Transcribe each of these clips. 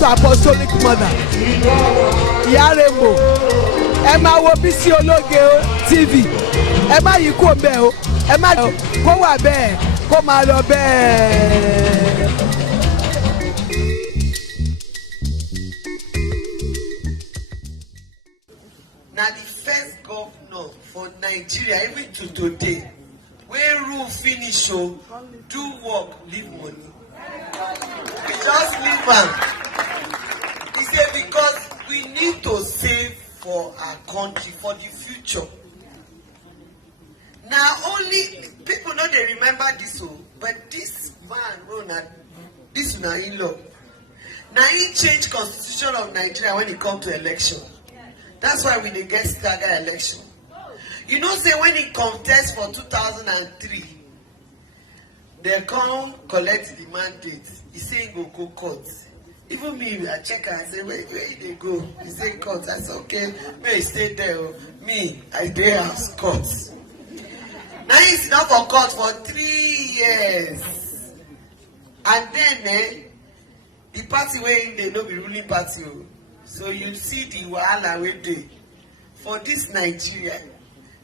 to Apostolic Mother. Ìyá Rainbow. Ẹ máa wo Bisi Ologe TV. Ẹ má yí kó bẹ́ẹ̀ o. Ẹ má kó wà bẹ́ẹ̀ kó máa lọ bẹ́ẹ̀. Now the first governor for Nigeria, even to today, when rule finish, do work, leave money. We just leave am. He said because we need to save for our country, for the future. Now only people know they remember this one, but this man, this na in-law. Now he changed constitution of Nigeria when it come to election. That's why we dey get stagger election. You know, say when he contest for 2003, they come collect the mandate. He say he go court. Even me, I check and I say, where they go? He say court. I say, okay, may he stay there. Me, I dey house court. Now he's not for court for 3 years. And then the party where they no be ruling party. So you see the wahala we do for this Nigeria.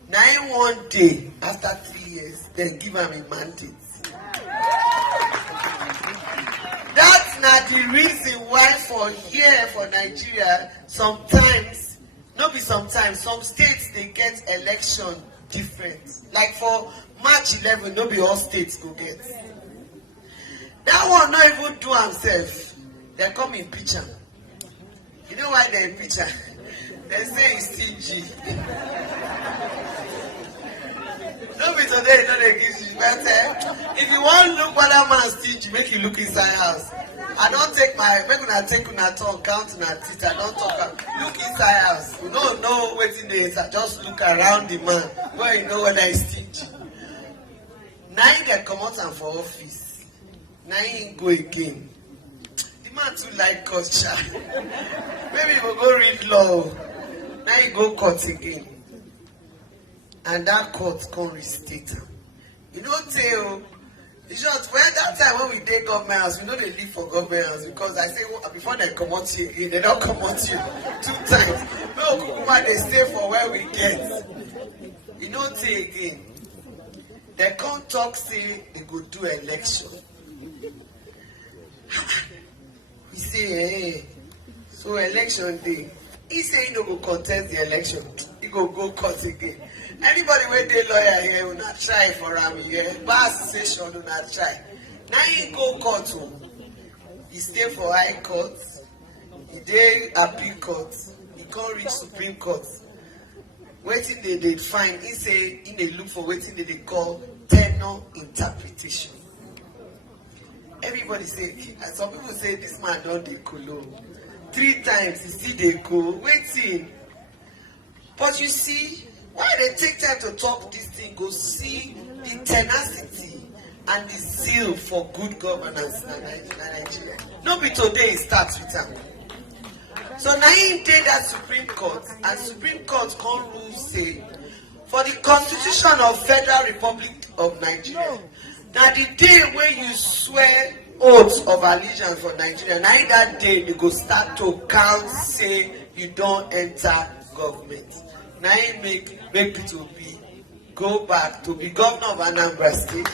Now one day after 3 years, they give him a mandate. That's not the reason why for here for Nigeria, sometimes, not be sometimes, some states they get election different. Like for March 11, not be all states go get. That one not even do himself. They come in picture. You know why they impeach her? They say he's stingy. Don't be today, don't they give you better. If you want to look what that man stingy, make you look inside house. I don't take my, maybe I take una tongue, count una teeth, I don't talk. Look inside house. You don't know what's in there, just look around the man, where you know whether he's stingy. Now he get come out and for office. Now he go again. Man too like culture. Maybe he will go read law. Now you go court again. And that court can restate him. You know, tell it's just when that time when we did government house, we know they live for government house because I say well, before they come out here again, they don't come out here 2 times. No, they stay for where we get. You know, tell again. They can't talk say they go do election. He say, hey, so election day. He say he no go contest the election. He go court again. Anybody wey dey lawyer here will not try for him here. Bar association will not try. Now he go court. He stay for high court. He dey appeal court. He can't reach Supreme Court. Waiting they find. He say he dey look for waiting they call tenor interpretation. Everybody say, and some people say this man don't dey cool. 3 times he still dey cool. Waiting. But you see, why they take time to talk this thing, go see the tenacity and the zeal for good governance in Nigeria. No be today it starts with him. So now he did that Supreme Court, and Supreme Court can rule say, for the Constitution of Federal Republic of Nigeria, now the day when you swear oaths of allegiance for Nigeria, now in that day you go start to count, say you don't enter government. Now you make to be go back to be governor of Anambra State.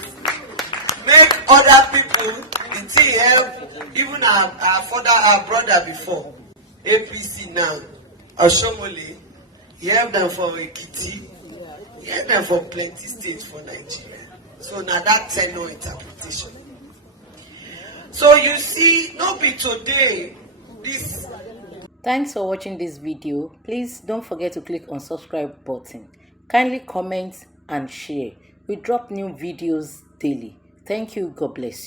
Make other people the thing help even our father, our brother before. APC now, Oshomole, he helped them for Ekiti, he helped them for plenty states for Nigeria. So now that tenor interpretation. So you see, not be today, this. Thanks for watching this video. Please don't forget to click on subscribe button. Kindly comment and share. We drop new videos daily. Thank you. God bless you.